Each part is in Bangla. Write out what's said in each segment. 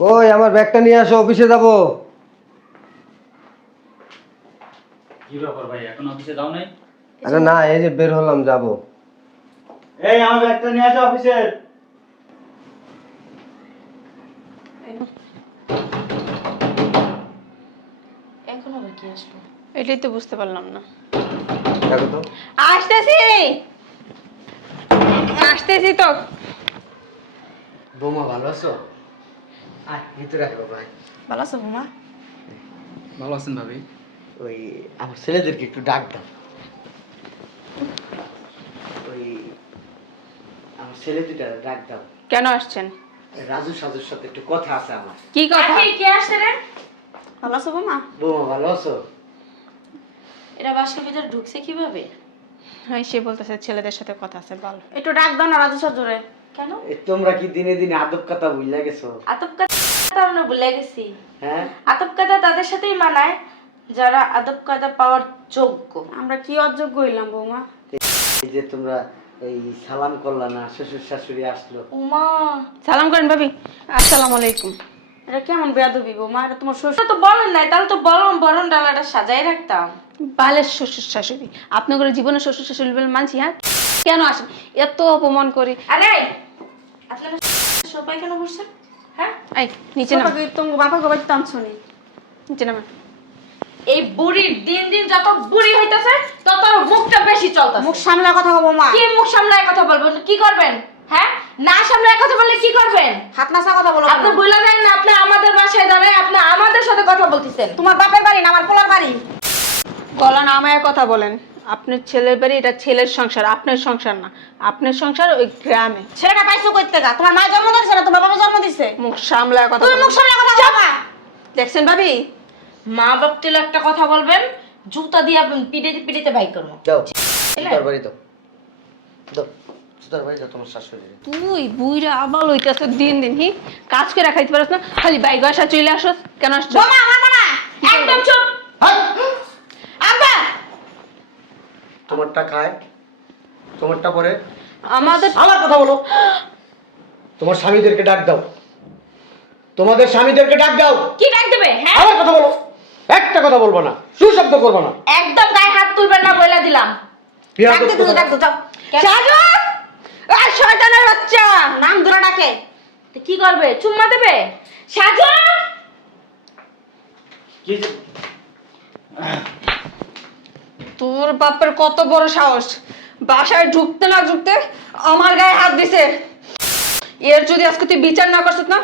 কই আমার ব্যাগটা নিয়ে আসো, অফিসে যাব। কি ব্যাপার ভাই, এখন অফিসে যাও নাই? আরে না, এই যে বের হলাম, যাব। এই আমার ব্যাগটা নিয়ে আসো অফিসের। এখন আবার কি আসবো? এটাই তো বুঝতে পারলাম না। দেখো তো। আসতেছি আসতেছি তো। বৌমা ভালো আছো? আয় ভিতরে আসো ভাই। ভালো আছো বৌমা? ভালো আছেন ভাবি? ওই আমার ছেলেদেরকে একটু ডাক দাও। ওই আমার ছেলে দুটা ডাক দাও। কেন আসছেন? রাজু সাজুর সাথে একটু কথা আছে আমার। কি কথা? কে আসছে রে? ভালো আছো বৌমা? বৌমা ভালো আছো? এরা বাসার ভিতরে ঢুকছে কিভাবে? হ্যাঁ, সে বলতেছে ছেলেদের সাথে কথা আছে, বল। একটু ডাক দাও না রাজু সজরে। কেন? তোমরা কি দিনে দিনে আদব কথা ভুলে গেছো? আতপ কাদা আমরা ভুলে গেছি। হ্যাঁ, আতপ কাদা তাদের সাথেই মানায় যারা আদব কাদা পাওয়ার যোগ্য। আমরা কি অযোগ্য হইলাম বৌমা? এই যে তোমরা এই সালাম করলা না, শ্বশুর শাশুড়ি আসলো। উমা, সালাম করেন ভাবি। আসসালামু আলাইকুম। এটা কেমন বেয়াদবি বৌমা? এটা তোমার শ্বশুর তো বলেন নাই, তাহলে তো বরণ বরণ ডালাটা সাজাই রাখতাম। বালের শ্বশুর শাশুড়ি, আপনার করে জীবনে শ্বশুর শাশুড়ি বলে মানছি? হ্যাঁ, কেন আসেন? এত অপমান করি। আরে আপনারা সবাই কেন বসছেন? হ্যাঁ, এই নিচে নাম, তোমার বাপাকে বাড়িতে টানছো নি? নিচে নাম। এই বুড়ির দিন দিন যত বুড়ি হইতাছে তত ওর মুখটা বেশি চলতেছে। মুখ সামলা কথা বলবো মা। কি মুখ সামলায় কথা বলবেন? কি করবেন? হ্যাঁ, না সামলায় কথা বললে কি করবেন? হাত নাসা কথা বলো। আপনি বলে দেন না, আপনি আমাদের বাসায় দাঁড়ায় আপনি আমাদের সাথে কথা বলতেছেন। তোমার বাপের বাড়ি না আমার পোলার বাড়ি। গলা নামায় কথা বলেন। আপনার ছেলের বাড়ি, এটা ছেলের সংসার, আপনার সংসার না। আপনার সংসার ওই গ্রামে। ছেলেটা পাইছো কই থেকে? তোমার মা জন্ম দিয়েছে না তোমার বাবা জন্ম দিছে? মুখ সামলায় কথা তুমি বলেন। মুখ সামলা কথা বলো মা। দেখছেন ভাবি? মা বাপ তুলে একটা কথা বলবেন, জুতা দিয়ে পিটিতে পিটিতে বাই করবো। যাও সুতার বাড়ি দাও, দাও সুতার বাড়ি দাও তোমার শাশুড়ি। তুই বুইরা আবাল হইতেছ দিন দিন। হি কাজ করে খাইতে পারছ না, খালি বাইক বাসা চলে আসছ। কেন আসছ? বোমা আমার মা না। একদম চুপ। আব্বা তোমারটা খায়, তোমারটা পরে আমাদের আমার কথা বলো। তোমার স্বামীদেরকে ডাক দাও, তোমাদের স্বামীদেরকে ডাক দাও। কি ডাক দেবে? হ্যাঁ, আমার কথা বলো, একটা কথা বলবো না, সুশব্দ করবো না। একদম গায়ে হাত তুলবেন না বলে দিলাম। বিয়াদব ডাকতে তুমি কথা। ডাকতো যাও। সাজু! এই শয়তানের বাচ্চা! নাম ধরে ডাকে। তো কি করবে? চুম্মা দেবে? সাজু! কি যে তোর বাপের কত বড় সাহস, বাসায় ঢুকতে না ঢুকতে আমার গায়ে হাত দিছে। এর যদি আজকে তুই বিচার না করছিস না,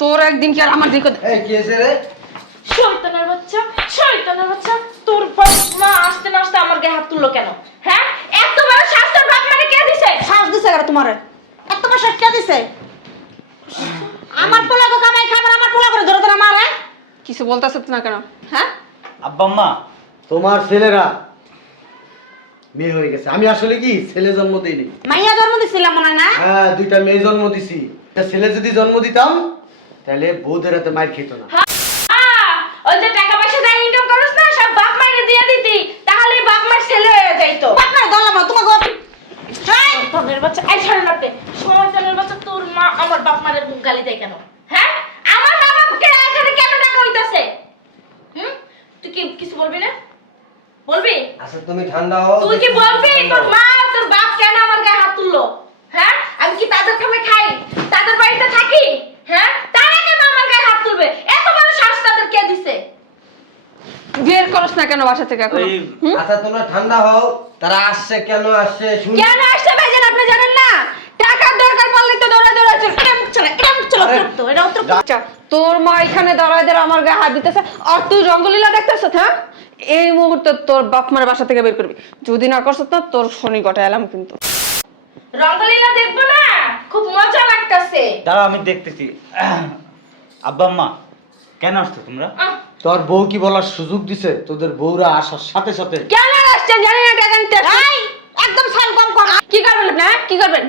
তোর একদিন কি আর আমার দিকে। এই কি হয়েছে রে? শয়তানের বাচ্চা, শয়তানের বাচ্চা, তোর বাপ মা আসতে না আসতে আমার গায়ে হাত তুললো কেন? হ্যাঁ, এত বড় শাস্ত্র বাপ মানে কে দিছে? শ্বাস দিছে কেন তোমারে? এত বড় শ্বাস কে দিছে? আমার পোলাকে কামাই খাবার আমার পোলা করে ধরে ধরে মারে। কিছু বলতেছিস না কেন? হ্যাঁ, আব্বা আম্মা? তোমার ছেলেরা মেয়ে হয়ে গেছে। আমি আসলে কি ছেলে জন্ম দিইনি। মাইয়া জন্ম দিছিলাম মনে হয় না? হ্যাঁ, দুইটা মেয়ে জন্ম দিছি। একটা ছেলে যদি জন্ম দিতাম তাহলে বউদের হাতে মার খেত না। ওই যে টাকা পয়সা যা ইনকাম করছ না সব বাপ মায়ের দিয়ে দিতি, তাহলে বাপ মার ছেলে হয়ে যাইতো। আপনার দলাম তোমাকে শয়তানের বাচ্চা, এই ছাড়েন আপনি। শয়তানের বাচ্চা, তোর মা আমার বাপ মায়ের গালি দেয় কেন? হ্যাঁ, আমার মা বাপকে এখানে কেন টাকা হইতাছে? তুই কি কিছু বলবি না? বলবি? আচ্ছা তুমি ঠান্ডা হও। তুই কি বলবি তোর মা তোর বাপ কেন আমার গায়ে হাত তুললো? হ্যাঁ, আমি কি তাদের খামে খাই, তাদের বাড়িতে থাকি? হ্যাঁ, তারা কেন আমার গায়ে হাত তুলবে? এত বড় সাহস তাদের কে দিছে? বের করস না কেন বাসা থেকে এখন? এই আচ্ছা তোমরা ঠান্ডা হও। তারা আসছে কেন আসছে শুনি। কেন আসছে ভাইজান আপনি জানেন না? টাকার দরকার পড়লে তো দৌড়া দৌড়া চলে। চলো আরে, তো এটা অত আচ্ছা, তোর মা এখানে দাঁড়ায় দাঁড়া আমার গায়ে হাত দিতেছে আর তুই রঙ্গলীলা দেখতেছ? হ্যাঁ, এই মুহূর্তে তোর বাপ মার বাসা থেকে বের করবি। যদি না করছ তো তোর শনি গটা এলাম কিন্তু। রঙ্গলীলা দেখবো না? খুব মজা লাগতাছে। দাঁড়াও আমি দেখতেছি। আব্বা আম্মা কেন আসছো তোমরা? তোর বউ কি বলার সুযোগ দিছে? তোদের বউরা আসার সাথে সাথে কেন আসছেন জানি না, টাকা নিতে আসছেন। একদম সাল কম কর। কি করবেন আপনি? হ্যাঁ, কি করবেন?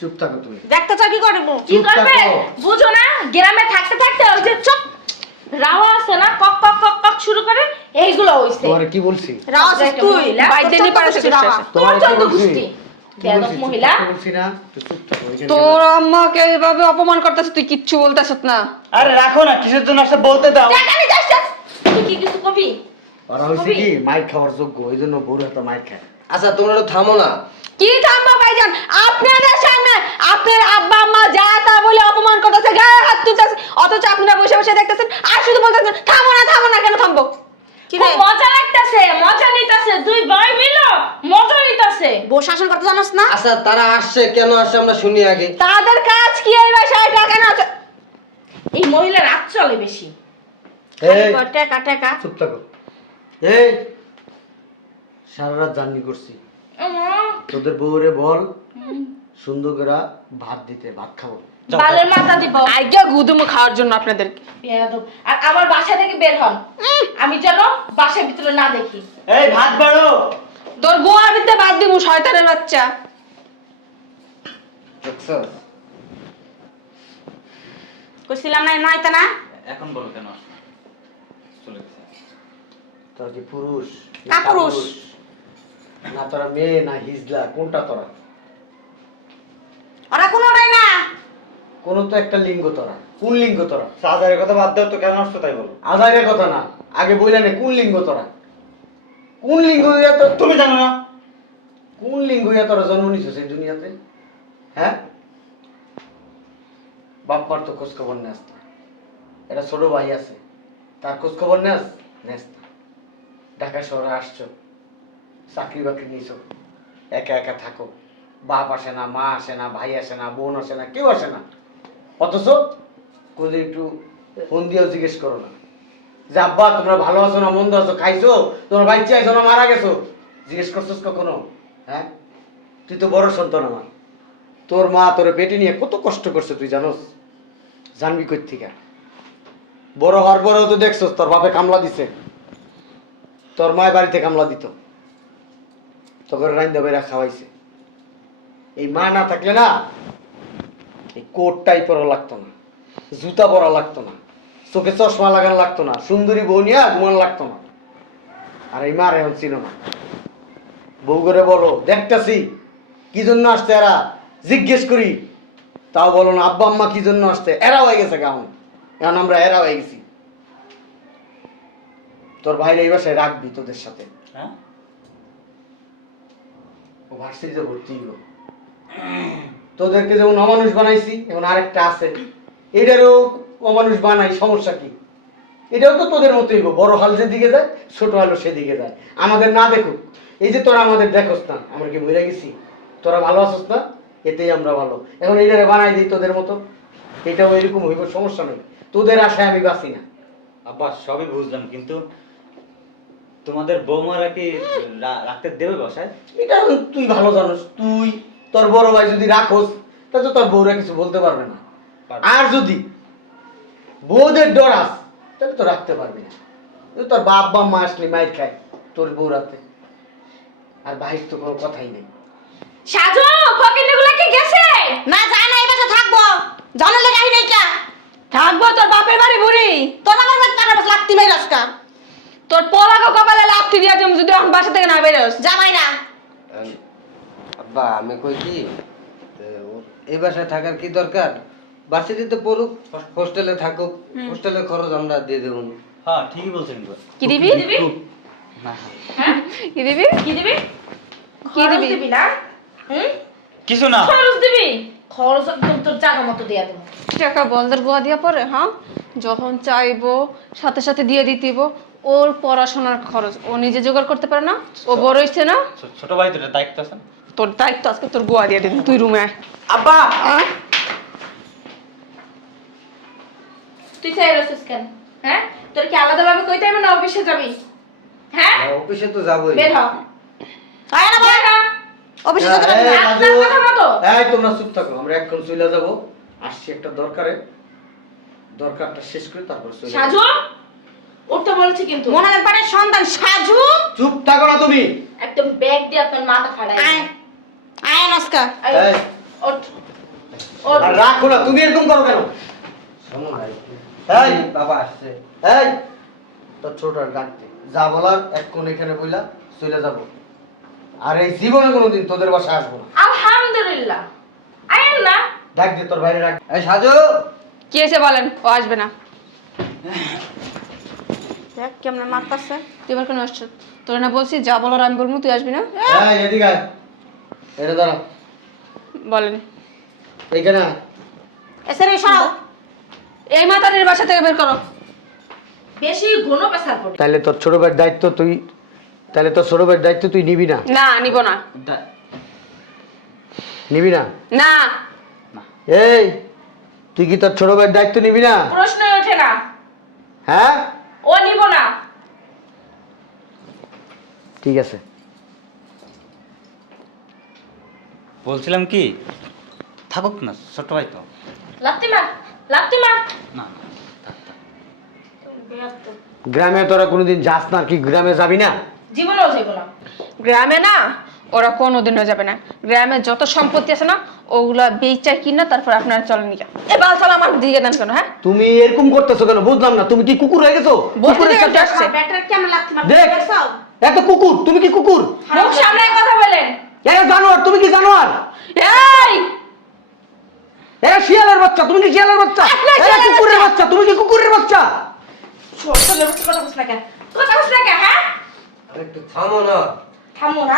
চুপ থাকো তুমি। দেখতে চাও কি করব? কি চুপ করবে? থাকো। বুঝো না, গ্রামে থাকতে থাকতে ওই যে চুপ রাওয়া আছে না, কক কক কক কক শুরু করে, এইগুলো হইছে। তোমারে কি বলছি? রাওয়াজ তুই বাইতে নিয়ে পারে রাওয়া। সেটা। তোমার তোমারে কি চন্দ্র বলছি? গোষ্ঠী। বেয়াদব মহিলা। বলছি না তুই চুপ থাক ওইখানে তোর আম্মাকে এভাবে অপমান করতেছ, তুই কিচ্ছু বলতেছত না। আরে রাখো না, কিসের জন্য আসলে বলতে দাও। টাকা নিতে আসছিস তুই কি কিছু কবি? ওরা হইছে কি মাইর খাওয়ার যোগ্য, ওই জন্য বউর হাতে মাইর খায়। আচ্ছা তোমরা একটু থামো না। কি থামবা ভাইজান, আপনাদের সামনে আপনার আব্বা আম্মা যা তা বলে অপমান করতেছে, গায়ে হাত তুলতেছে, অথচ আপনারা বসে বসে দেখতেছেন আর শুধু বলতেছেন থামো না থামো না। কেন থামবো? কি খুব রে মজা লাগতাছে, মজা নিতাছে, দুই ভাই মিলো মজা নিতাছে। বউ শাসন করতে জানোস না? আচ্ছা তারা আসছে কেন আসছে আমরা শুনি আগে। তাদের কাজ কি এই বাসায় টাকা না আছে? এই মহিলার রাত চলে বেশি। এই টাকা টাকা চুপ থাকো। এই সারা রাত জার্নি করছি, তোদের বউরে বল সুন্দর করে ভাত দিতে, ভাত খাবো। বালের মাথা দিব আইগা গুদুমো খাওয়ার জন্য আপনাদেরকে। বেয়াদব। আর আমার বাসা থেকে বের হন, আমি যেন বাসার ভিতরে না দেখি। এই ভাত বাড়ো। তোর গোয়ার ভিতরে বাদ দিমু শয়তানের বাচ্চা। দেখছো কইছিলাম না নয়তা না? এখন বলো কেন আসছো? চলে গেছে। তোরা কি পুরুষ কা পুরুষ? না তোরা মেয়ে না হিজলা, কোনটা তোরা? ওরা কোনোটাই না। কোন তো একটা লিঙ্গ তোরা, কোন লিঙ্গ তোরা? সাজারের কথা বাদ দাও তো, কেন আসছো তাই বলো। আজারের কথা না, আগে বইলে নে কোন লিঙ্গ তোরা? কোন লিঙ্গ হইয়া তো তুমি জানো না? কোন লিঙ্গ হইয়া তোরা জন্ম নিছিস এই দুনিয়াতে? হ্যাঁ, বাপ্পার তো খোঁজ খবর নেস না। এটা ছোট ভাই আছে, তার খোঁজ খবর নেস নেস না। ঢাকা শহরে আসছো, চাকরি বাকরি নিছো, একা একা থাকো, বাপ আসে না, মা আসে না, ভাই আসে না, বোন আসে না, কেউ আসে না। অথচ কোথাও একটু ফোন দিয়েও জিজ্ঞেস করো না যে আব্বা তোমরা ভালো আছো না মন্দ আছো, খাইছো, তোমরা বাইচে আইছো না মারা গেছো, জিজ্ঞেস করছোস কখনো? হ্যাঁ, তুই তো বড় সন্তান আমার। তোর মা তোর পেটে নিয়ে কত কষ্ট করছে তুই জানোস? জানবি কই থেকে? বড় হওয়ার পরেও তো দেখছোস তোর বাপে কামলা দিছে, তোর মায়ের বাড়িতে কামলা দিত, তোকে রাইন্দা বেড়া খাওয়াইছে। এই মা না থাকলে না এই কোটটাই পরা লাগতো না, জুতা পরা লাগতো না, চোখে চশমা লাগানো লাগতো না, সুন্দরী বউ নিয়ে ঘুমানো লাগতো না। আর এই মার এখন ছিল না। বউ করে বলো দেখতেছি কি জন্য আসছে এরা, জিজ্ঞেস করি তাও বলো না। আব্বা আম্মা কি জন্য আসছে, এরা হয়ে গেছে কেমন, এখন আমরা এরা হয়ে গেছি। তোর ভাইরা এই বাসায় রাখবি তোদের সাথে। হ্যাঁ, ও ভার্সিটিতে ভর্তি হলো, তোদেরকে যেমন অমানুষ বানাইছি এখন আরেকটা আছে, এটারও অমানুষ বানাই, সমস্যা কি? এটাও তো তোদের মতোই গো, বড় হাল যেদিকে যায় ছোট হালও সেদিকে যায়। আমাদের না দেখুক, এই যে তোরা আমাদের দেখোস না, আমরা কি মরে গেছি? তোরা ভালো আছোস না, এতেই আমরা ভালো। এখন এইটারে বানাই দিই তোদের মতো, এটাও এরকম হইব, সমস্যা নেই। তোদের আশায় আমি বাঁচি না। আব্বা সবই বুঝলাম, কিন্তু তোমাদের বৌমারা কি রাখতে দেবে বাসায়? এটা তুই ভালো জানোস, তুই তোর বড় ভাই যদি রাখোস তাহলে তো তোর বউরা কিছু বলতে পারবে না। আর যদি বউদের ডরাস তাহলে তো রাখতে পারবি না। তোর বাপ বা মা আসলে মাইর খায় তোর বউ রাতে, আর বাহির তো কোনো কথাই নেই। সাজু ফকিন্নিগুলো কি গেছে? না যায় না, এই বাসা থাকবো। জানালে গাহি নাই কা? থাকবো তোর বাপের বাড়ি বুড়ি। তোর আমার বাড়ি কাটা বাস লাগতি ভাই রাস্তা। তোর পোলাকে কপালে লাথি দিয়া দিম যদি এখন বাসা থেকে না বেরোস। জামাই না। আব্বা আমি কই কি এই বাসায় থাকার কি দরকার? ভার্সিটিতে পড়ুক, হোস্টেলে থাকুক, হোস্টেলের খরচ আমরা দিয়ে দেবো। হ্যাঁ ঠিকই বলছেন। কি দিবি? দিবি? না হ্যাঁ কি দিবি? কি দিবি? কি খরচ দিবি? দিবি না? হুম, কিছু না। খরচ দিবি? খরচ একদম তোর জায়গা মতো দিয়া দেবো। টাকা বলদের গোয়া দিয়া পরে, হ্যাঁ যখন চাইবো সাথে সাথে দিয়ে দিতেইব। ওর পড়াশোনার খরচ ও নিজে জোগাড় করতে পারে না, ও বড় হইছে না। ছোট ভাই তো দায়িত্ব আছে। তোর দায়িত্ব আজকে তোর গোয়া দিয়ে দিবি, তুই রুমে আয়। আব্বা তুই চাই রসিস কেন? হ্যাঁ, তোর কি আলাদাভাবে কইতে হবে না অফিসে যাবি? হ্যাঁ, অফিসে তো যাবোই। বের হ। আয় না ভাই। বের হ। অফিসে যেতে এই, পারবি না। রাজু, আপনার কথা মতো। এই তোমরা চুপ থাকো, আমরা এখন চলে যাবো। আসছি একটা দরকারে, দরকারটা শেষ করে তারপর চলে যাবো। সাজু উঠতে বলছি কিন্তু। মনের পাড়ের সন্তান সাজু। চুপ থাকো না তুমি। একদম ব্যাগ দিয়ে আপনার মাথা ফাড়াই। আয় আয় নস্কা। এই, ওঠ ওঠ। আর রাখো না, তুমি এরকম করো কেন? শোনো না, এই, বাবা আসছে। এই তোর ছোট আর ডাকতে যা বলার এক কোণ এখানে বইলা চলে যাবো। আর এই জীবনে কোনোদিন তোদের বাসায় আসবো না। আলহামদুলিল্লাহ আইন না। ডাক দে তোর বাইরে ডাক। এই সাজু, কি এসে বলেন, ও আসবে না। দেখ কেমন মারতাছে, তুই এবার কেন আসছ? তোর না বলছি যা বলার আমি বলবো, তুই আসবি না? এই এদিকে আয়। এটা দাঁড়া। বলেন। এইখানে আয়। এসে রে সরাও। এই মাতারির বাসা থেকে বের করো। বেশি ঘন পেশার পড়ে। তাহলে তোর ছোট ভাইয়ের দায়িত্ব তুই নিবি না? না, নিব না। নিবি না? না। এই তুই কি তোর ছোট ভাইয়ের দায়িত্ব নিবি না? প্রশ্নই ওঠে না। হ্যাঁ ও নিব না। ঠিক আছে। বলছিলাম কি, থাকুক না, ছোট ভাই তো। লাত্তি মার, লাত্তি মার। না না, থাক থাক। গ্রামে তোরা কোনোদিন যাস না কি? গ্রামে যাবি না? জীবনেও যাইব না। গ্রামে না, ওরা কোনোদিনও যাবে না। গ্রামে যত সম্পত্তি আছে না, ওগুলা বেচা কিনা তারপর আপনারা চলেন নিয়ে যান। এ বাল চাল আমার দিকে দেন কেন? হ্যাঁ, তুমি এরকম করতেছো কেন বুঝলাম না। তুমি কি কুকুর হয়ে গেছো? কুকুরের সাথে আসছে। ব্যাটার কেমন লাগছে মার দেখ দেখছো? এত কুকুর, তুমি কি কুকুর? মুখ সামনে কথা বলেন। এরা জানোয়ার, তুমি কি জানোয়ার? এই এরা শিয়ালের বাচ্চা, তুমি কি শিয়ালের বাচ্চা? আপনার এরা শিয়ালের কুকুরের বাচ্চা, তুমি কি কুকুরের বাচ্চা? ছোটদের মতো কথা বলছ না কেন? কথা বলছ না কেন? হ্যাঁ, আরে একটু থামো না। থামো না।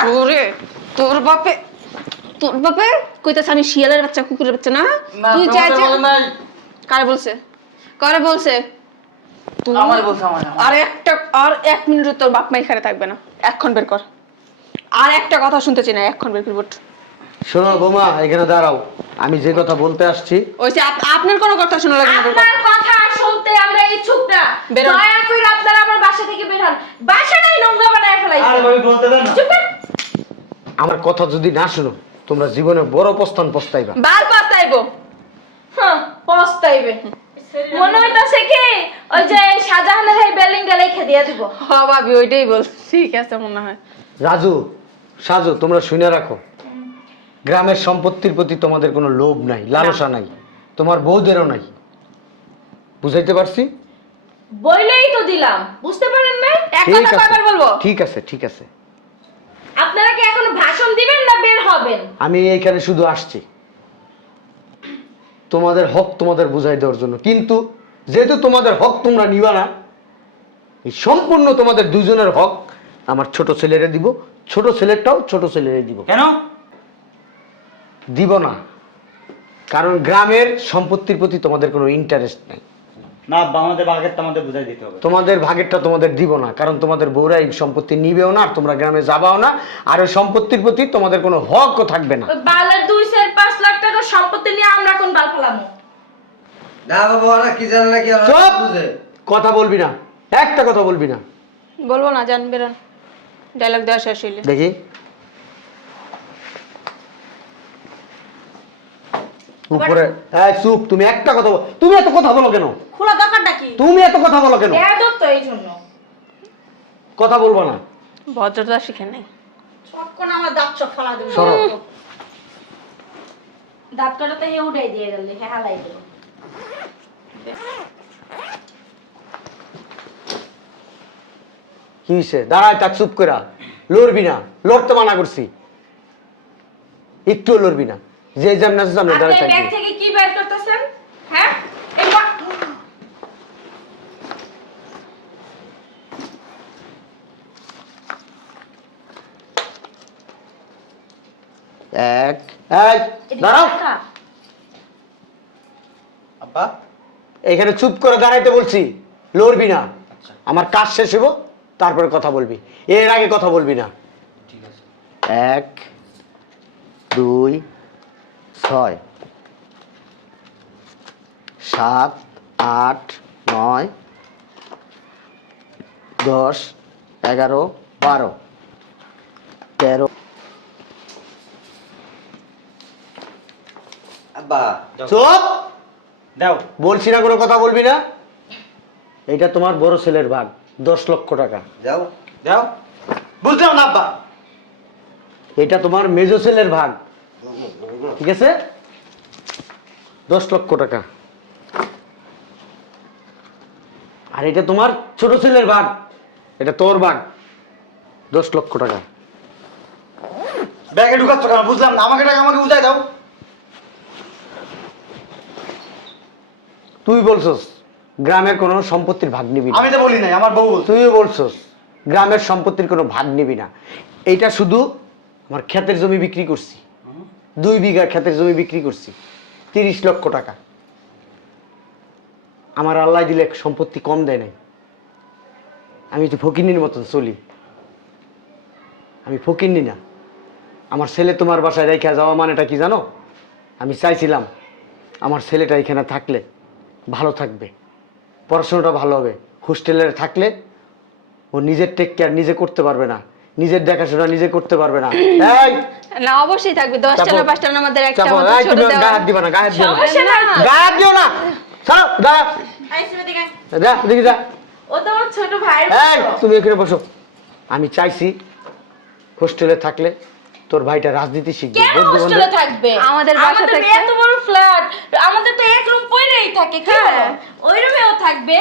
তোর বাপে কইতাছ আমি শিয়ালের বাচ্চা, কুকুরের বাচ্চা না? তুই চাই কারে বলছে? কারে বলছে? তুই আমার বলছে, আমার। আর এক মিনিট তোর বাপ মা এখানে থাকবে না। এখন বের কর। আর একটা কথা শুনতে চাই না, এখন বের করবো। শোনো বোমা, এখানে দাঁড়াও। আমি যে কথা বলতে আসছি, ওই যে আপনার কোনো কথা শোনা লাগে না। বের কর। আপনার কথা শুনতে আমরা ইচ্ছুক না। বের হন। দয়া করে আপনারা আমার বাসা থেকে বের হন। বাসাটাই নোংরা বানায় আরে ফেলাইছেন। ভাবি বলতে দেন না। চুপ কর। আমার কথা যদি না শুনো, তোমরা জীবনে বড় পস্তাইবা। বাল পাতাইবো। হ্যাঁ, পস্তাইবে। মনে হইতাছে কি ওই যে শাহজাহানের এই বিল্ডিংটা রেখে দিয়ে দিব। হ ভাবি, ওইটাই বল। ঠিক আছে মনে হয়। রাজু, সাজু, তোমরা শুনে রাখো, গ্রামের সম্পত্তির প্রতি তোমাদের কোনো লোভ নাই, লালসা নাই, তোমার বউদেরও নাই। বুঝাইতে পারছি? বইলেই তো দিলাম, বুঝতে পারেন না? এক ঠিক কথা আছে, কয়বার বলবো? ঠিক আছে, ঠিক আছে। আপনারা কি এখন ভাষণ দিবেন না বের হবেন? আমি এইখানে শুধু আসছি তোমাদের হক তোমাদের বুঝাই দেওয়ার জন্য। কিন্তু যেহেতু তোমাদের হক তোমরা নিবা না, এই সম্পূর্ণ তোমাদের দুজনের হক আমার ছোট ছেলেরে দিব, ছোট ছেলেরটাও ছোট ছেলেরে দিব। কেন? দিব না, কারণ গ্রামের সম্পত্তির প্রতি তোমাদের কোনো ইন্টারেস্ট নেই। না আব্বা, আমাদের ভাগেরটা আমাদের বুঝাই দিতে হবে। তোমাদের ভাগেরটা তোমাদের দিব না, কারণ তোমাদের বউরা এই সম্পত্তি নিবেও না, আর তোমরা গ্রামে যাবাও না, আর ওই সম্পত্তির প্রতি তোমাদের কোনো হকও থাকবে না। ওই বালের 2-5 লাখ টাকা সম্পত্তি নিয়ে আমরা কোন বাল ফেলামু? না বাবা, ওরা কি জানে নাকি ওরা চুপ! বুঝে। কথা বলবি না, একটা কথা বলবি না। বলবো না, জান বেরোন। ডায়লগ দেওয়া শেষ হইলে দেখি উপরে। এই চুপ, তুমি একটা কথা বলো। তুমি এত কথা বলো কেন? খোলা দরকারটা কি? তুমি এত কথা বলো কেন? বেয়াদব তো এই জন্য। কথা বলবো না। ভদ্রতা শিখে নাই। চক্কন আমার দাঁত চক ফলা দেব। সরো। দাঁত কাটাতে হে উঠাই দিয়ে গেল, হে হালাই দিল। কি হইছে? দাঁড়ায় থাক চুপ কইরা। লড়বি না, লড়তে মানা করছি। একটু লড়বি না। যে যেমন আছে সামনে আপনি দাঁড়ায় ব্যাগ থাকবি। থেকে কি বের করতেছেন? হ্যাঁ, এই এক এক দাঁড়াও। আব্বা, এখানে চুপ করে দাঁড়াইতে বলছি, লড়বি না। আমার কাজ শেষ হইব, তারপরে কথা বলবি, এর আগে কথা বলবি না। ঠিক আছে। 1 2 6 7 8 9 10 11 12 13। আব্বা, চুপ! দাও। বলছি না কোনো কথা বলবি না। এটা তোমার বড় ছেলের ভাগ, 10 লক্ষ টাকা। যাও। দাও। বুঝলাম না আব্বা। এটা তোমার মেজো ছেলের ভাগ, ঠিক আছে? 10 লক্ষ টাকা। আর এটা তোমার ছোট ছেলের ভাগ, এটা তোর ভাগ, 10 লক্ষ টাকা। ব্যাগে ঢুকাচ্ছ কেন বুঝলাম না, আমাকে টাকা আমাকে বুঝাই দাও। তুই বলছস গ্রামের কোনো সম্পত্তির ভাগ নিবি না। আমি তো বলি নাই, আমার বউ বলছে। তুইও বলছস গ্রামের সম্পত্তির কোনো ভাগ নিবি না। এইটা শুধু আমার ক্ষেতের জমি বিক্রি করছি, 2 বিঘা ক্ষেতের জমি বিক্রি করছি 30 লক্ষ টাকা। আমার আল্লাহ দিলে সম্পত্তি কম দেয় নাই। আমি তো ফকিন্নির মতন চলি, আমি ফকিন্নি না। আমার ছেলে তোমার বাসায় রেখে যাওয়া মানেটা কি জানো? আমি চাইছিলাম আমার ছেলেটা এখানে থাকলে ভালো থাকবে, পড়াশোনাটা ভালো হবে। হোস্টেলে থাকলে ও নিজের টেক কেয়ার নিজে করতে পারবে না, নিজের দেখাশোনা নিজে করতে পারবে না। এই না অবশ্যই থাকবে, 10টা না 5টার মধ্যে একটা চাপো, মতো এই ছোট তুমি দেওয়া। গায়ে হাত দিবা না, গায়ে হাত দিও না, সমস্যা নাই। গায়ে হাত দিও না। ছাড়ো, যা আইসিবে দিকে যা দেখি যা। ও তো আমার ছোট ভাই। এই তুমি এখানে বসো। আমি চাইছি হোস্টেলে থাকলে তোর ভাইটা রাজনীতি শিখবে, কেন বন্ধু হোস্টেলে বান্ধব। থাকবে? আমাদের বাসা থেকে- এত বড় ফ্ল্যাট, আমাদের তো এক রুম পড়েই থাকে। হ্যাঁ। ওই রুমেও থাকবে।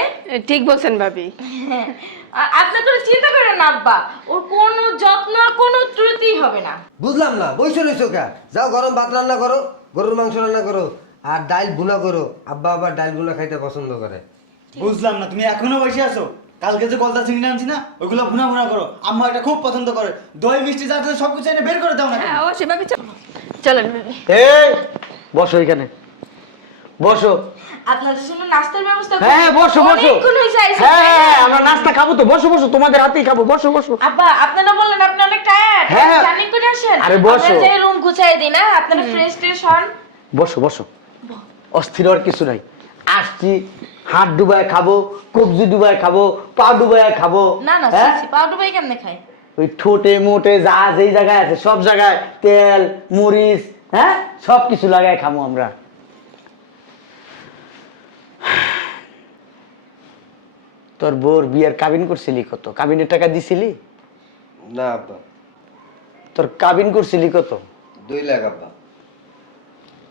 ঠিক বলছেন ভাবি। আপনি কোনো চিন্তা করেন না আব্বা, ওর কোনো যত্ন কোনো ত্রুটি হবে না। বুঝলাম না, বইসো রইছো কা? যাও গরম ভাত রান্না করো, গরুর মাংস রান্না করো, আর ডাল ভুনা করো। আব্বা আবার ডাল ভুনা খাইতে পছন্দ করে। বুঝলাম না, তুমি এখনো বসে আছো? কালকে যে কলতা চিংড়ি আনছি না, ওইগুলো ভুনা ভুনা করো। আম্মা এটা খুব পছন্দ করে। দই মিষ্টি যা আছে সবকিছু এনে বের করে দাও না। হ্যাঁ অবশ্যই ভাবি, চলেন ভাবি। এই বসো এখানে, বসো। আপনাদের জন্য নাস্তার ব্যবস্থা হ্যাঁ বসো বসো। অনেকক্ষণ হয়েছে আইসা, হ্যাঁ তাই না? হ্যাঁ, আমরা নাস্তা খাবো তো, বসো বসো, তোমাদের হাতেই খাবো, বসো বসো। আব্বা আপনারা বললেন আপনি অনেক টায়ার্ড, হ্যাঁ, হ্যাঁ। জানি করে আসেন। আরে বসো। আপনারা যে রুম গুছাই দিই না, আপনারা ফ্রেশ ট্রেশ হন। বসো বসো, অস্থির হওয়ার কিছু নাই। আসছি, হাত ডুবায় খাবো, কবজি ডুবায় খাবো, পা ডুবায় খাবো। না না হ্যাঁ? সিসি পাউডার ভাই কেমনে খায়? ওই ঠোঁটে মোটে যা যেই জায়গায় আছে সব জায়গায় তেল মরিচ, হ্যাঁ সব কিছু লাগায় খাবো আমরা। তোর বোর বিয়ের কাবিন করছিলি কত? কাবিনের টাকা দিছিলি? না আব্বা, তোর কাবিন করছিলি কত? 2 লাখ আব্বা।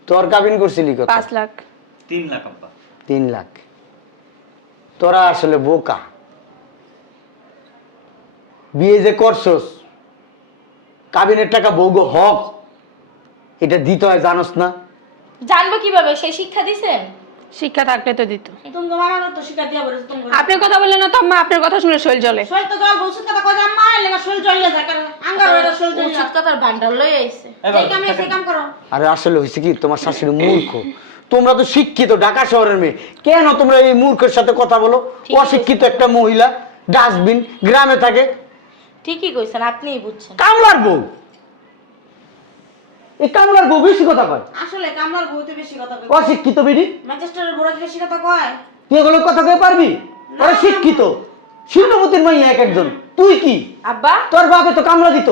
তোর কাবিন করছিলি কত? 5 লাখ। 3 লাখ আব্বা। 3 লাখ। তোরা আসলে বোকা। বিয়ে যে করছস, কাবিনের টাকা বউগো হক এটা দিতে হয়, জানোস না? জানবো কিভাবে? সেই শিক্ষা দিছেন? শিক্ষা থাকলে তো দিত। তুমি তো মামার তো শিকার দিয়া বলেছ তুমি। আপনার কথা বললেন না তো আম্মা, আপনার কথা শুনে শৈল চলে। শরীর তো জল বলছ কথা কই আম্মা লেগা শরীর জ্বলিয়ে যায় কারণ আঙ্গার ওটা শরীর জ্বলিয়ে উচিত কথার ভান্ডার লই আইছে। যেই কামে সেই কাম করো। আরে আসলে হয়েছে কি, তোমার শাশুড়ি মূর্খ। তোমরা তো শিক্ষিত, ঢাকা শহরের মেয়ে, কেন তোমরা এই মূর্খের সাথে কথা বলো? ঠিক অশিক্ষিত একটা মহিলা, ডাস্টবিন, গ্রামে থাকে, ঠিকই কইছেন, আপনিই বুঝছেন। কামলার বউ। এই কামলার বউ বেশি কথা কয়, আসলে কামলার বউতে বেশি কথা কই। অশিক্ষিত বেরি। ম্যাজিস্ট্রেটের বড় বেশি কথা কয়। তুই এগুলো কথা কয়ে পারবি? ওরা শিক্ষিত, শিল্পপতির মাইয়া এক একজন। তুই কি? আব্বা তোর বাপে তো কামলা দিত,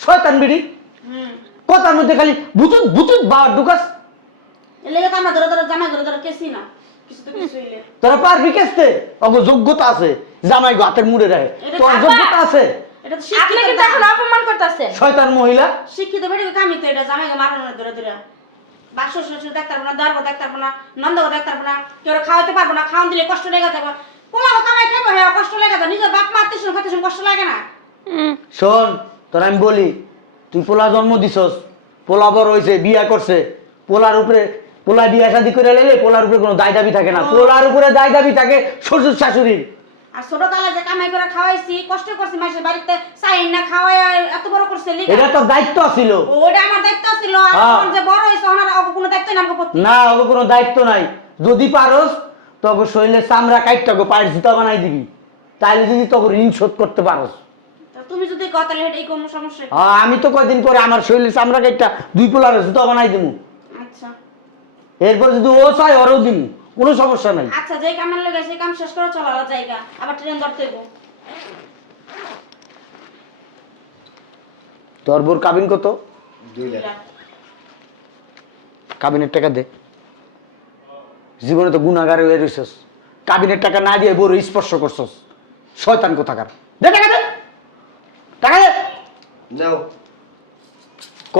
শয়তান বেরি। হুম। কথার মধ্যে খালি বুতুত বুতুত বাবার ঢুকাস। এলেগে তো আমরা ধরে ধরে জামাই ধরে ধরে কেসি না। কিছু তো কিছু হইলে। তোরা পারবি কেসতে? অগ যোগ্যতা আছে, জামাই গো হাতের মুড়ে রাখে, তোর আব্বা! যোগ্যতা আছে? এটা তো আপনি শিক্ষিত কিন্তু এখন অপমান করতেছেন। শয়তান মহিলা। শিক্ষিত বেড়ে কামি তো এটা জামাইকে মারানো ধরে ধরে। বাক্স শ্বশুর দেখতে পারবো না, দরব দেখতে পারবো না, নন্দকে দেখতে পারবো না, কেউ খাওয়াতে পারবো না, খাওয়ান দিলে কষ্ট লেগে যাবে। পোলাও কামাই খাবো হ্যাঁ কষ্ট লেগে যায়, নিজের বাপ মা আত্মীয় খাতে কষ্ট লাগে না। শোন, তোর আমি বলি, তুই পোলা জন্ম দিছস, পোলা বড় হয়েছে, বিয়া করছে, পোলার উপরে পোলা বিয়া শাদি করে লেলে পোলার উপরে কোনো দায় দাবি থাকে না। পোলার উপরে দায় দাবি থাকে শ্বশুর শাশুড়ির। আর ছোট কালে যে কামাই করে খাওয়াইছি, কষ্ট করছি মাসের বাড়িতে চাই না খাওয়াই এত বড় করছে লিগা। এটা তোর দায়িত্ব ছিল। ওটা আমার দায়িত্ব ছিল, আর হ্যাঁ। আমার যে বড় হয়েছে ওনার অত কোনো দায়িত্ব না আমাকে। না, ওকে কোনো দায়িত্ব নাই। যদি পারস তবে শরীরে চামড়া কাইটটা গো পায়ের জুতা বানাই দিবি, তাইলে যদি তোকে ঋণ শোধ করতে পারস। তুমি যদি কও তাহলে এই কোনো সমস্যা। আমি তো কয়দিন পরে আমার শরীরে চামড়া কাইটটা 2 পোলার জুতা বানাই দিমু। আচ্ছা এরপর যদি ও চায় ওরও দিমু, কোনো সমস্যা নাই। আচ্ছা, যেই কামের লেগে সেই কাম শেষ করে চলো জায়গা, আবার ট্রেন ধরতে হইব। তোর বোর কাবিন কত? 2 লাখ। কাবিনের টাকা দে। জীবনে তো গুণাগার হয়ে রইছস, কাবিনের টাকা না দিয়ে বড় স্পর্শ করছস, শয়তান কোথাকার। দে টাকা দে, টাকা দে। নাও। ক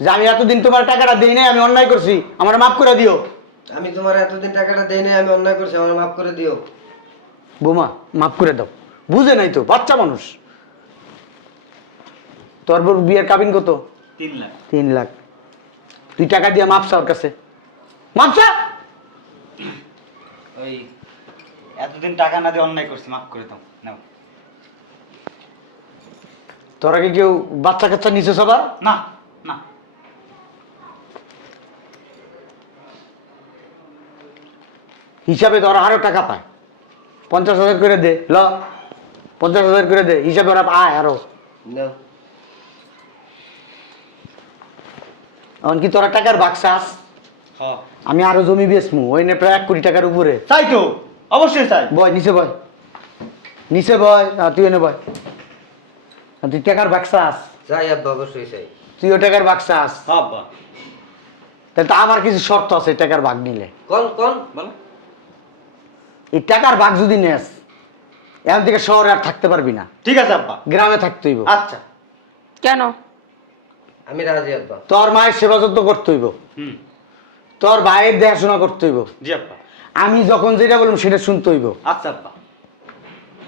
যে আমি এতদিন তোমার টাকাটা দেই নাই, আমি অন্যায় করছি, আমার মাফ করে দিও। আমি তোমার এতদিন টাকাটা দেই নাই, আমি অন্যায় করছি, আমার মাফ করে দিও। বোমা মাফ করে দাও, বুঝে নাই তো, বাচ্চা মানুষ। তোর বোর বিয়ের কাবিন কত? 3 লাখ। 3 লাখ। তুই টাকা দিয়ে মাপসা ওর কাছে, মাপসা। ওই এতদিন টাকা না দিয়ে অন্যায় করছি, মাফ করে দাও। নাও। তোর আগে কেউ বাচ্চা কাচ্চা নিচে সবার? না না, হিসাবে তো ওরা আরো টাকা পায়। 50,000 করে দে, ল 50,000 করে দে, হিসাবে ওরা পায় আরো। নাও। এমনকি তোরা টাকার বাক্সাস, হ্যাঁ আমি আরো জমি বেচমু, ওই নে প্রায় 1 কোটি টাকার উপরে। চাই তো, অবশ্যই চাই। বয় নিচে বয়, নিচে বয়। তুই এনে বয়। তুই টাকার বাক্সাস, চাই আব্বা, অবশ্যই চাই। তুইও টাকার বাক্সাস। হ্যাঁ আব্বা। তাহলে তো আমার কিছু শর্ত আছে টাকার ভাগ নিলে। কোন কোন? বলো। এই টাকার ভাগ যদি নেস, এখান থেকে শহরে আর থাকতে পারবি না, ঠিক আছে আব্বা। গ্রামে থাকতে হইব। আচ্ছা। কেন? আমি রাজি আব্বা। তোর মায়ের সেবা যত্ন করতে হইব, হুম। তোর ভাইয়ের দেখাশোনা করতে হইব, জি আব্বা। আমি যখন যেটা বলবো সেটা শুনতে হইব। আচ্ছা আব্বা।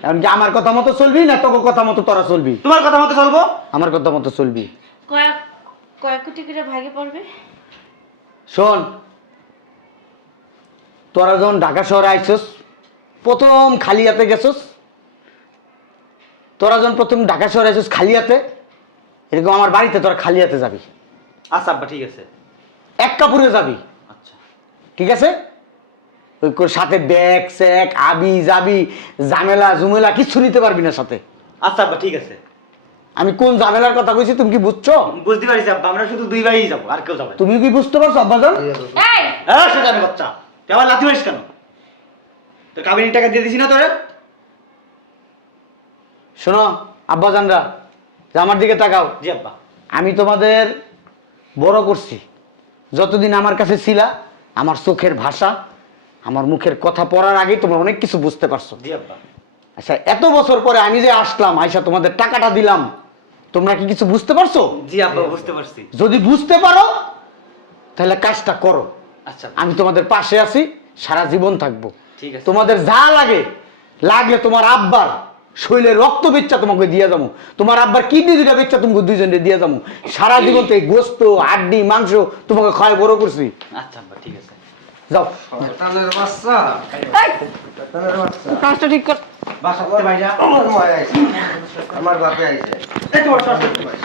এমনকি আমার কথা মতো চলবি না তোর কথা মতো তোরা চলবি? তোমার কথা মতো চলবো। আমার কথা মতো চলবি। কয়েক কয়েক কোটি করে ভাগে পড়বে। শোন, তোরা যখন ঢাকা শহরে আইসস, প্রথম খালি হাতে গেছস, তোরা যখন প্রথম ঢাকা শহরে আইসস খালি হাতে, এরকম আমার বাড়িতে তোরা খালি হাতে যাবি। আচ্ছা আব্বা, ঠিক আছে। এক কাপড়ে যাবি, আচ্ছা। ঠিক আছে? ওই সাথে ব্যাগ স্যাক আবি যাবি, ঝামেলা ঝুমেলা কিচ্ছু নিতে পারবি না সাথে। আচ্ছা আব্বা, ঠিক আছে। আমি কোন ঝামেলার কথা কইছি তুমি কি বুঝছো? বুঝতে পারছি আব্বা, আমরা শুধু 2 ভাইই যাবো, আর কেউ যাবে না। তুমি কি বুঝতে পারছো আব্বাজান? জি আব্বা। এই হ্যাঁ সে জানে বাচ্চা, তুই আবার লাথি মারিস কেন? তোর কাবিনীর টাকা দিয়ে দিছি না তোরে? শোনো আব্বাজানরা, যে আমার দিকে তাকাও। জি আব্বা। আমি তোমাদের বড় করছি, যতদিন আমার কাছে ছিলা, আমার চোখের ভাষা, আমার মুখের কথা পড়ার আগেই তোমরা অনেক কিছু বুঝতে পারছো। জি আব্বা। আচ্ছা, এত বছর পরে আমি যে আসলাম, আইসা তোমাদের টাকাটা দিলাম, তোমরা কি কিছু বুঝতে পারছো? জি আব্বা, বুঝতে পারছি। যদি বুঝতে পারো তাহলে কাজটা করো। আচ্ছা আমি তোমাদের পাশে আছি, সারা জীবন থাকবো। ঠিক আছে। তোমাদের যা লাগে, লাগলে তোমার আব্বার শরীরের রক্ত বেচ্চা তোমাকে দিয়ে যাবো, তোমার আব্বার কিডনি দুটা বেচ্চা তোমাকে দুইজনে দিয়ে যাবো। সারা জীবন তো এই গোস্ত হাড্ডি মাংস তোমাকে খাওয়াই বড় করছি। আচ্ছা আব্বা, ঠিক আছে। যাও। শয়তানের বাচ্চা, এই, শয়তানের বাচ্চা। কাজটা ঠিক কর। বাসা করতে বাইরা। আমার মায় আইছে, আমার বাপে আইছে। এই তোমার শাশুড়ি ভাই।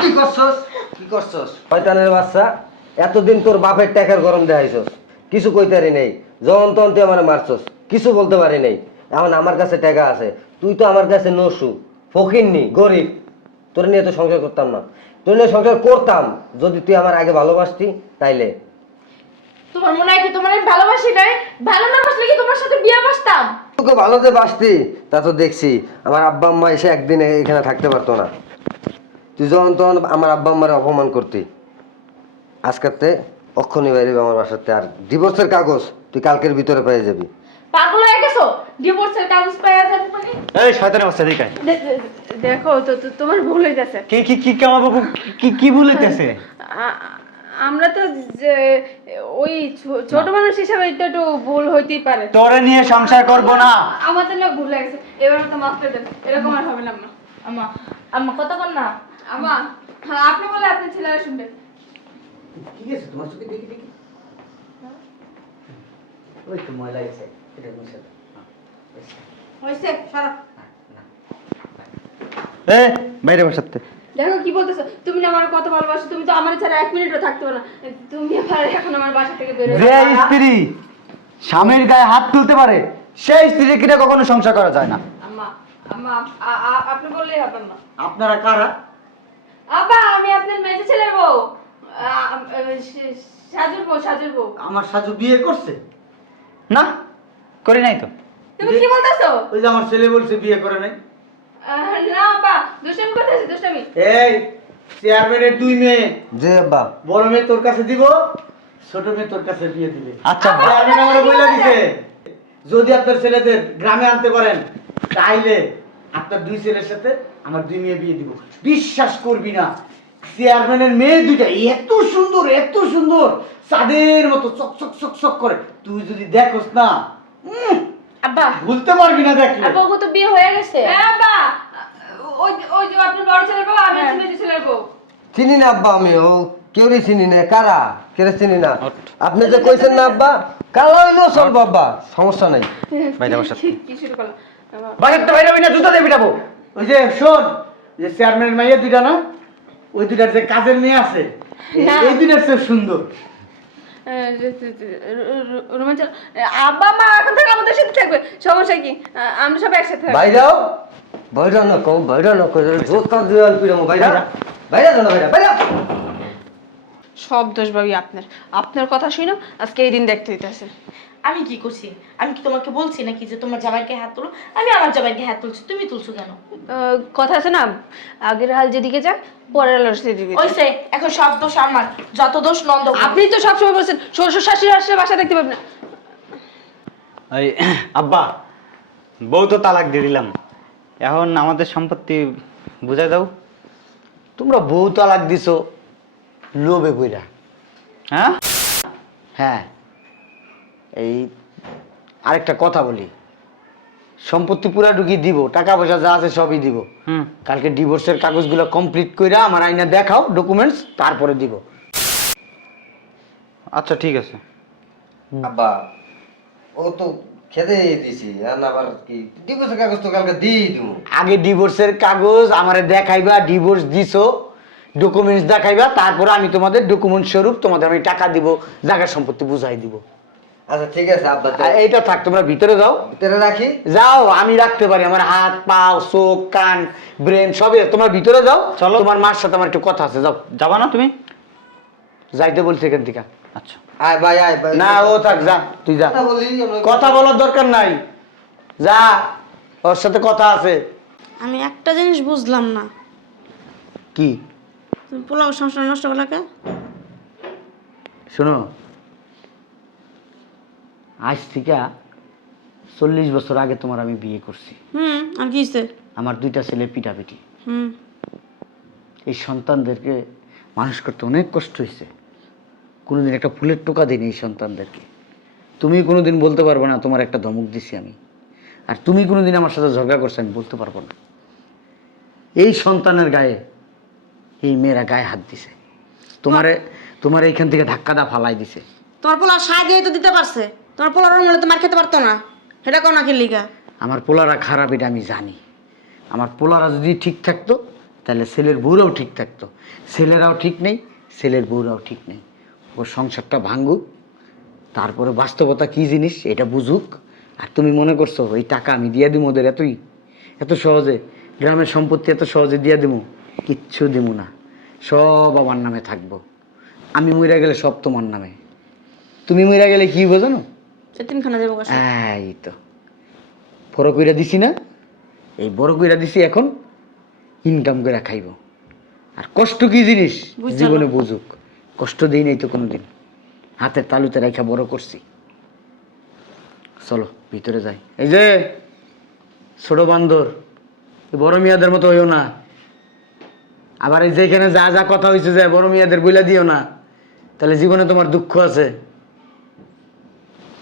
কি করছস? কি করছস? শয়তানের বাচ্চা, এতদিন তোর বাপের টাকার গরম দেখাইছস, কিছু কইতারি নেই। যখন তখন তুই আমার মারছস, কিছু বলতে পারি নাই। এখন আমার কাছে টাকা আছে, তুই তো আমার কাছে নসু, ফকিরনি, গরিব। তোর নিয়ে তো সংসার করতাম না। তোর নিয়ে সংসার করতাম যদি তুই আমার আগে ভালোবাসতি, তাইলে। তোমার মনে হয় কি তোমার আমি ভালোবাসি নাই? ভালো না বাসলে কি তোমার সাথে বিয়ে বসতাম? তোকে ভালো যে বাসতি তা তো দেখছি। আমার আব্বা আম্মা এসে একদিন এখানে থাকতে পারতো না। তুই যখন তখন আমার আব্বা আম্মারে অপমান করতি। আজকাতে অক্ষণই বাইরে আমার বাসাতে। আর ডিভোর্সের কাগজ তুই কালকের ভিতরে পেয়ে যাবি। পাগল হয়ে গেছো? ডিভোর্সের কাগজ পাওয়া যাবে মানে? এই শয়তানের বাচ্চা, দেখাই। দেখো তো তোমার ভুল হইতাছে। কি কি কি আমার বাবু কি কি ভুলেতেছে? আমরা তো যে ওই ছোট মানুষ হিসাবে এটা একটু ভুল হইতেই পারে। তোরে নিয়ে সংসার করব না। আমাদের না ভুল হয়ে গেছে, এবার তো মাফ করে দেন, এরকম আর হবে না। আম্মা আম্মা আম্মা কথা বল না। আম্মা, হ্যাঁ আপনি বলে আপনি ছেলেরা শুনবেন। ঠিক আছে, তোমার চোখে দেখি দেখি। ওই তো ময়লা গেছে, এটা মুছে দাও। হইছে সারা। এই বাইরে বসাতে। দেখো কি বলতেছো, তুমি না আমার কত ভালোবাসো, তুমি তো আমার ছাড়া 1 মিনিটও থাকতে পারো না। তুমি আবার এখন আমার বাসা থেকে বের হয়ে যে স্ত্রী স্বামীর গায়ে হাত তুলতে পারে, সেই স্ত্রীর কিনা কখনো সংসার করা যায় না। আম্মা আম্মা আপনি বললেই হবে না। আপনারা কারা? আব্বা আমি আপনার মেজে ছেলের বউ, সাজুর বউ। আমার সাজু বিয়ে করছে? না, করি নাই তো। তুমি কি বলতেছো? ওই যে আমার ছেলে বলছে বিয়ে করে নাই। না আব্বা, দুষ্টামি করতেছি, দুষ্টামি। এই চেয়ারম্যানের 2 মেয়ে, যে আব্বা, বড় মেয়ে তোর কাছে দিব, ছোট মেয়ে তোর কাছে বিয়ে দিবে। আচ্ছা চেয়ারম্যান আমারে বলে দিছে, যদি আপনার ছেলেদের গ্রামে আনতে পারেন তাইলে আপনার 2 ছেলের সাথে আমার 2 মেয়ে বিয়ে দিব। বিশ্বাস করবি না, চেয়ারম্যানের মেয়ে 2টা এত সুন্দর, এত সুন্দর, চাঁদের মতো চকচক চকচক করে। তুই যদি দেখোস না, আব্বা ভুলতে পারবি না দেখলে। আব্বা ওগো তো বিয়ে হয়ে গেছে। হ্যাঁ আব্বা, ওই ওই যে আপনার বড় ছেলের বউ আমি ছোট ছেলের বউ। চিনি না আব্বা, আমি ও কেউই চিনি না। কারা কেরে চিনি না। আপনি যে কইছেন না আব্বা, কালা হইলেও চলবো আব্বা, সমস্যা নাই। বাইরে বসা। কি শুরু করলাম? বাসার তো বাইরে না, জুতা দিয়ে পিটাবো। ওই যে শোন, যে চেয়ারম্যানের মাইয়া দুইটা না, ওই দুইটার যে কাজের মেয়ে আছে, না। এই দুইটার চেয়ে সুন্দর। রোমান চল, আব্বা মা এখন থেকে আমাদের সাথে থাকবে, সমস্যা কি? আমরা সব একসাথে থাকবো। বাইরাও বাইরা না কও, বাইরা না কও, জোতা দিয়ে পিরামো। বাইরা বাইরা জানো, বাইরা বাইরা। সব দোষ ভাবি আপনার, আপনার কথা শুনো আজকে এই দিন দেখতে দিতেছে। আমি কি করছি? আমি কি তোমাকে বলছি নাকি যে তোমার জামাইকে হাত তুলো? আমি আমার জামাইকে হাত তুলছি, তুমি তুলছো কেন? কথা আছে না, আগের হাল যেদিকে যাক পরের হাল সেদিকে যাক। ওইসে এখন সব দোষ আমার, যত দোষ নন্দ। আপনি তো সবসময় বলছেন শ্বশুর শাশুড়ি আসলে বাসা দেখতে পাবেন না। এই আব্বা, বউ তো তালাক দিয়ে দিলাম, এখন আমাদের সম্পত্তি বুঝাই দাও। তোমরা বউ তালাক দিছো লোভে কইরা। হ্যাঁ, হ্যাঁ, এই আরেকটা কথা বলি, সম্পত্তি পুরা ঢুকিয়ে দিব, টাকা পয়সা যা আছে সবই দিব। হুম, কালকে ডিভোর্সের কাগজগুলো কমপ্লিট কইরা আমার আইনা দেখাও ডকুমেন্টস, তারপরে দিব। আচ্ছা ঠিক আছে। আব্বা ও তো খেতে দিছি, আর আবার কি ডিভোর্সের কাগজ তো কালকে দিয়ে দিব। আগে ডিভোর্সের কাগজ আমারে দেখাইবা, ডিভোর্স দিছো, ডকুমেন্টস দেখাইবা, তারপরে আমি তোমাদের ডকুমেন্ট স্বরূপ তোমাদের আমি টাকা দিব, জায়গা সম্পত্তি বুঝাই দিব। আচ্ছা ঠিক আছে আব্বা, আর এইটা থাক, তোমরা ভিতরে যাও। ভিতরে রাখি। যাও, আমি রাখতে পারি, আমার হাত পা চোখ কান ব্রেন সবই। তোমরা ভিতরে যাও, চলো। তোমার মার সাথে আমার একটু কথা আছে, যাও। যাবা না তুমি? যাইতে বলছি এখান থেকে। আচ্ছা, আয় ভাই আয় ভাই। না, ও থাক, যা তুই যা। কথা বলি আমরা। কথা বলার দরকার নাই, যা, ওর সাথে কথা আছে। আমি একটা জিনিস বুঝলাম না, কি? তুমি পোলাও সংসার নষ্ট করলে কে? শোনো, আজ থেকে 40 বছর আগে তোমার আমি বিয়ে করছি। আর কি হইছে? আমার 2টা ছেলে পিটাপিটি। হুম, এই সন্তানদেরকে মানুষ করতে অনেক কষ্ট হয়েছে, কোনোদিন একটা ফুলের টোকা দিইনি এই সন্তানদেরকে। তুমি কোনোদিন বলতে পারবে না তোমার একটা ধমক দিছি আমি, আর তুমি কোনোদিন আমার সাথে ঝগড়া করছো আমি বলতে পারবো না। এই সন্তানের গায়ে এই মেয়েরা গায়ে হাত দিছে, তোমার এইখান থেকে ধাক্কা দা ফালাই দিছে। তোমার পোলা সাহায্য তো দিতে পারছে, তোমার পোলার মনে তো মার খেতে পারতো না, সেটা কোন নাকি লিগা? আমার পোলারা খারাপ এটা আমি জানি। আমার পোলারা যদি ঠিক থাকতো তাহলে ছেলের বউরাও ঠিক থাকতো। ছেলেরাও ঠিক নেই, ছেলের বউরাও ঠিক নেই। ওর সংসারটা ভাঙুক, তারপরে বাস্তবতা কী জিনিস এটা বুঝুক। আর তুমি মনে করছো এই টাকা আমি দিয়ে দিব ওদের এত সহজে? গ্রামের সম্পত্তি এত সহজে দিয়ে দিব? কিচ্ছু দিব না, সব আমার নামে থাকবো। আমি মইরা গেলে সব তোমার নামে। তুমি মইরা গেলে কি বোঝো না? তিনখানা যাবো কাছে। এই তো বড় কইরা দিছি না, এই বড় কইরা দিছি, এখন ইনকাম করে খাইব। আর কষ্ট কি জিনিস বুঝছো না? জীবনে বুঝুক। কষ্ট দেই নাই তো কোনোদিন, হাতের তালুতে রাখা বড় করছি। চলো ভিতরে যাই। এই যে ছোট বান্দর, এই বড় মিয়াদের মতো হইও না। আবার এই যেখানে যা যা কথা হয়েছে যে বড় মিয়াদের বইলা দিও না, তাহলে জীবনে তোমার দুঃখ আছে।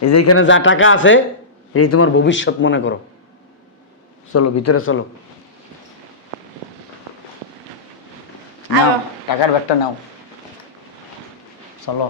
এই যে এখানে যা টাকা আছে এই তোমার ভবিষ্যৎ মনে করো। চলো ভিতরে চলো, নাও টাকার ব্যাগটা নাও, চলো।